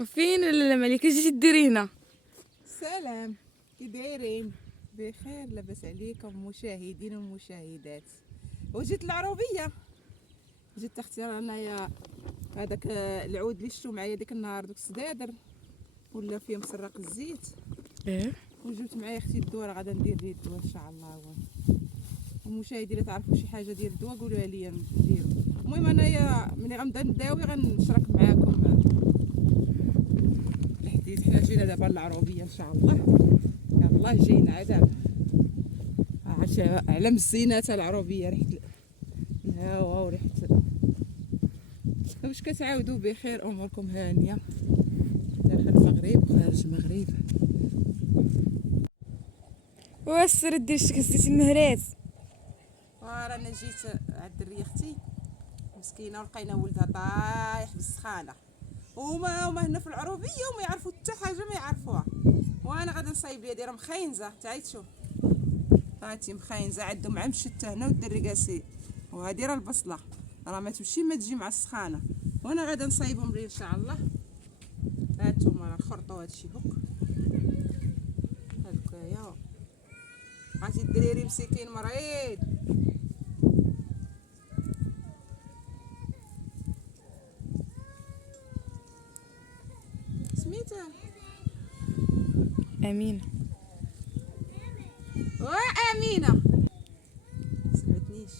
وفين الملكة جيتي ديري هنا؟ سلام، كي دايرين؟ بخير، لاباس عليكم مشاهدين ومشاهدات. وجيت العروبيه، جيت تختار انايا هذاك العود اللي شفتو معايا ديك النهار، دوك السدادر ولا فيه مسرق الزيت. وجبت معايا اختي الدواء، غادا ندير ليه الدواء ان شاء الله. ومشاهدين اللي تعرفوا شي حاجه ديال الدواء قولوها لي نديرو. المهم انايا ملي غنبدا نداوي غنشارك معاكم الحديث. حنا جينا دابا للعروبيه ان شاء الله، يلاه جينا دابا على مزينات العروبيه، ريحه الهواء وريحه. واش كتعاودوا؟ بخير، اموركم هانيه داخل المغرب وخارج المغرب. واش سير دير شتي المهرات؟ رانا جيت عند دريه اختي مسكينه ولقينا ولدها طايح بالسخانه، هما هنا في العروبيه وما يعرفوا حتى حاجه ما يعرفوها. وانا غادا نصايب ليها دايره مخينزه، تعيطوا هاتي مخينزه عندهم عم شته هنا والدري قاسي، وهادي راه البصله راه ما تمشي ما تجي مع السخانه. وانا غادا نصايبهم ليه ان شاء الله. هانتوما راه خرطوا هادشي هوك هادوكايا. عرفتي الدريري مسكين مريض. سميتها امينه. امينه سمعتنيش؟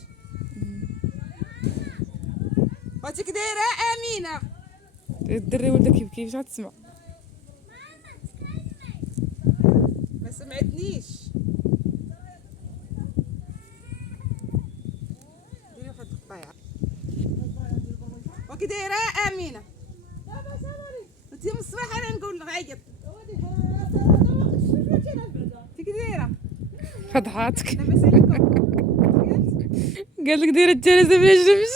واتيك دايره امينه؟ الدري ولدك يبكي باش غتسمع. ما سمعتنيش. ديري واحد القطيعه. وكي دايره امينه؟ انت من الصباح انا نقول نعيط. انت كي دايره؟ فضحاتك. لاباس عليكم؟ قال لك دايره الجلسه بلا الشمس.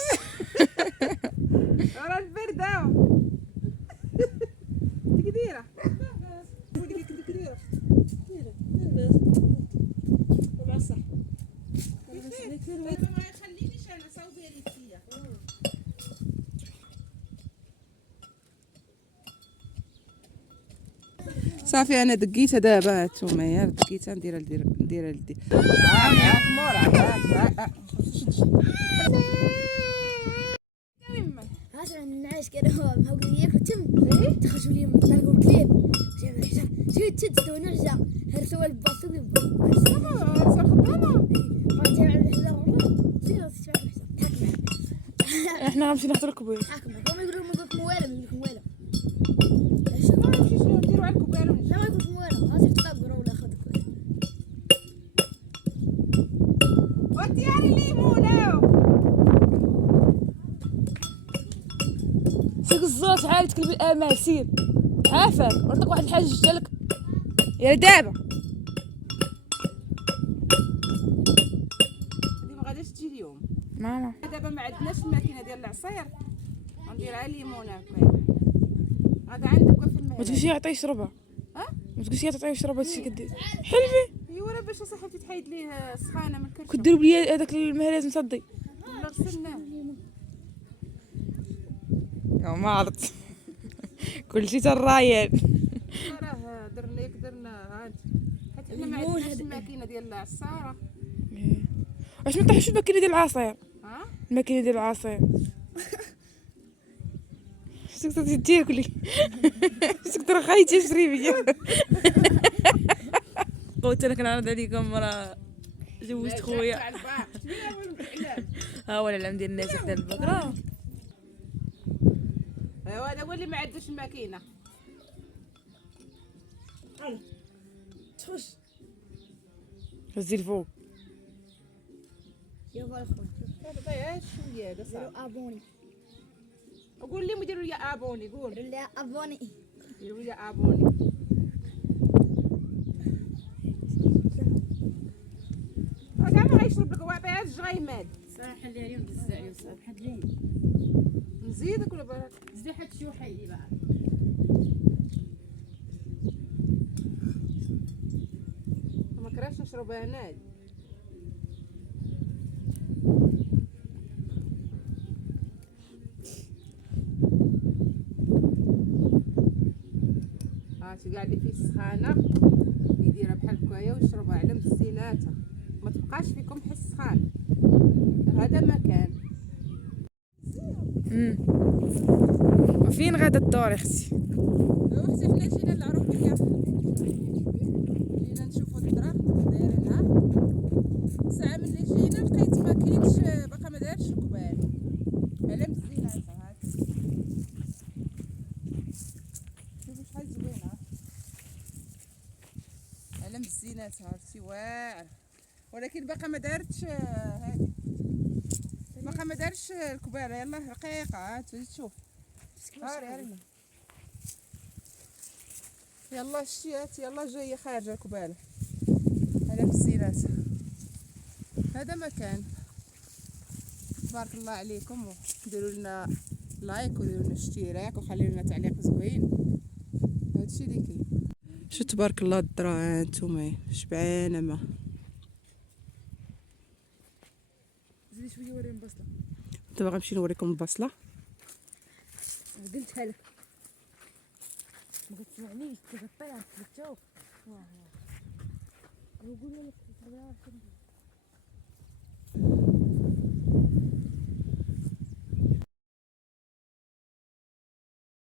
راه البرده. انت كي دايره؟ ولدي كي دايره؟ مع الصح. ما يخلينيش انا صوبي لي فيا. صافي انا دقيتها دابا، هانتوما يا دقيتها نديرها لدي. معاك مورا عشان نعيش كده هو مهوقين ياكلوا تم تخرجوا لي من طريق الكليب جاب الحجر شد ونرجع هرسوا الباص ويبقى صار خدامه. قال جاب الحجر والله سير تشبع الحجر تحكم احنا غنمشي نحضر الكبير. تحكم هم يقولوا ما قلت موالم يقول لكم موالم ما نمشيش نديروا على الكبار. لا ما يقول موالم غادي تطبروا ولا خذوا ودياري ليمونه. سيك الزوت عالي تكلبي الامال سير عافاك ونعطيك واحد الحاجه جبتها لك يا دابا. هذه ما غاديش تجي اليوم. ماما دابا ما عندناش الماكينه ديال العصير، غنديرها ليمونه هكايا. هذا عندك في الماء. ما تقولش يعطيه يشربها. ها؟ ما تقولش يعطيه يشربها هادشي كدير. حلفي ايوا راه باش صاحبتي تحيد ليه سخانه من الكرشه. كديروا بلي هذاك المهراز مصدي. ولا غسلناه. ما عرفت. كلشي تالرايان. راه درنا هاد حيت حنا ما عندناش الماكينه ديال العصاره. واش ما طيحوش الماكينه ديال العصير؟ ها؟ الماكينه ديال العصير. شتك تاكلي. شتك رخيتي شري بيا. قلت انا كنعرض عليكم راه جوجت خويا. ها هو العلم ديال الناس حدا البكره. ايوا هذا هو اللي ما عندوش الماكينه. تخش هزي الفوق. يا اخوان طيب شويه هذا صافي. ديروا ابوني قول لهم يديروا لي ابوني. قول ديروا لي ابوني يديروا لي ابوني. كاع ما غيشرب لك واعطيها الجغيمات. صراحة اللي اليوم دز عليه صراحة حدلين نزيدك ولا برك؟ زي حد شو حي بقى ما كرهتش نشربها هنايا. هاتي كاع اللي فيه السخانه يديرها بحال هكايا ويشربها على مزيناتها، ما تبقاش فيكم حس سخان. هذا مكان. وفين غادا الدور اختي؟ اختي حنا جينا للعروبيه، جينا نشوفوا الدرا دايرينها. ساعه ملي جينا لقيت ما كاينش، باقا ما دارتش القبال على مزيناتها. هات شوفوا شحال زوينه على مزيناتها، هادشي واعر، ولكن باقا ما دارتش هادي، باقا ما دارش الكباله. يلا رقيقه، هات تجي تشوف. هاري هاري يلا شتيات، يلا جايه خارجه الكباله على مزينات. هذا مكان. تبارك الله عليكم، وديروا لنا لايك وديروا لنا اشتراك وخليوا لنا تعليق زوين. هادشي اللي كاين. شو تبارك الله الدرا انتوما شبعانه ما. زيد شويه وريهم بصله. دابا غنمشي نوريكم البصله. قلتها لك ما كتسمعنيش، تغطيها تشوف. قولوا لك